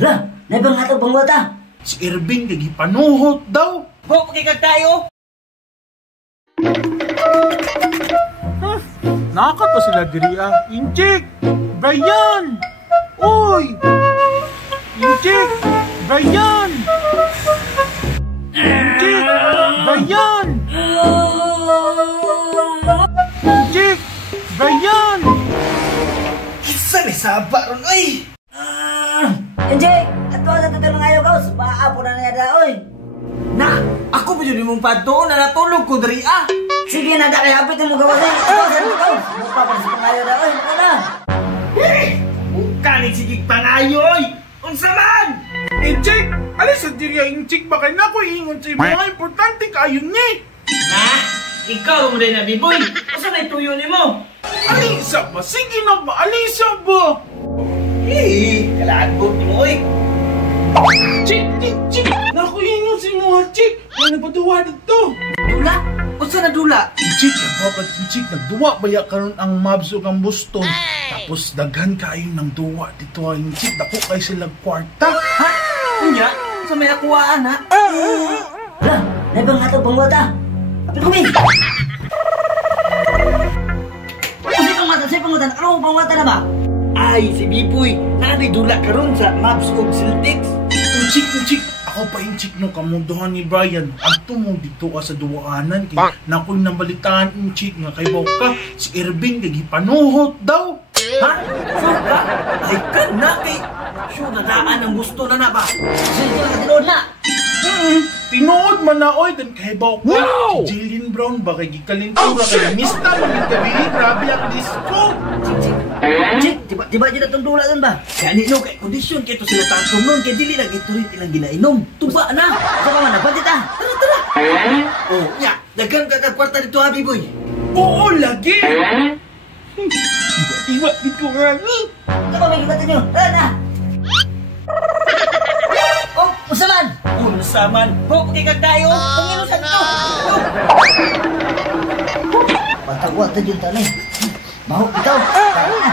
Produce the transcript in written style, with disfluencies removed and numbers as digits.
Hala, naibang nga ito banggota. Si Irving kagipanuhot daw. Bok, kikag tayo. Nakaka pa sila diri Inchik! Brian! Uy! Inchik! Brian! Inchik! Brian! Inchik! Brian! Isa ni saba ron, oy! Injik, ato sa tutur mga ayaw ka. Subaa po na niya da, oy. Na, ako pa yun mong pato na natulog ko dari Sige na, dali hapit mo gawa sa'yo. Ato sa tutur. Subuka pa sa pangayaw da, oy. Ito na. Bukanin sige pangayoy! Unsa man! Inchik! Alis sa diri Inchik! Baka na ko iingon sa mga importante kayo niya! Na, ikaw mo rin na biboy! Asa na ituyo ni mo? Alisa ba? Sige na ba? Alisa ba? Kalaan po ni mo, oy! Chik! Chik! Chik! Naku ingon si mga Chik! Ano ba duwa dito? Dula? Unsa na dula? Inchik! Nagbabat Inchik! Nagduwa baya karon ang mabs o ang Boston. Tapos daghan kayo ng duwa dito Inchik. Dako kayo sila kwarta. Ha? Unya? Sa may akuaan, ha? Hala, naibang nga ito banggota. Apit ko, min. Usay pangutan. Ano pangutan na ba? Ay, si Biboy, dula karon sa Mavs ug Celtics. Inchik! Inchik! Ako pa Inchik no kamunduhan ni Brian. Adto mo dito ka sa duwaanan. Kaya nakoy nabalitaan Inchik nga kay Boka. Si Irving kagipanuhot daw. Ha? Sure ka? Ay, ka na kay... Sure na daan ang gusto na ba? Sige na, katinood na. Tinood man na oy dan kay Boka. Wow! Si Jillian Brown ba kay gikalintura kay Mista magigabili. Grabe ang disco. Injik, diba dyan itong dula dun ba? Kaya nino kay kondisyon kay to sila tangtong nun kay dili lagi ito rin ilang ginainom. Tuba na! Ito ka man, napantit ah. Tara! Oh, ya, dagan ka kwarta dito ha, Biboy. Oo, lagi. Iwa dito nga ni. Ito ba may kibatin nyo? Tara na. Oh, usaman. Unsaman, bok kay kag tayo. Panginusan ito. Patagwa ito dyan tanay. Mahok ikaw. Tara na.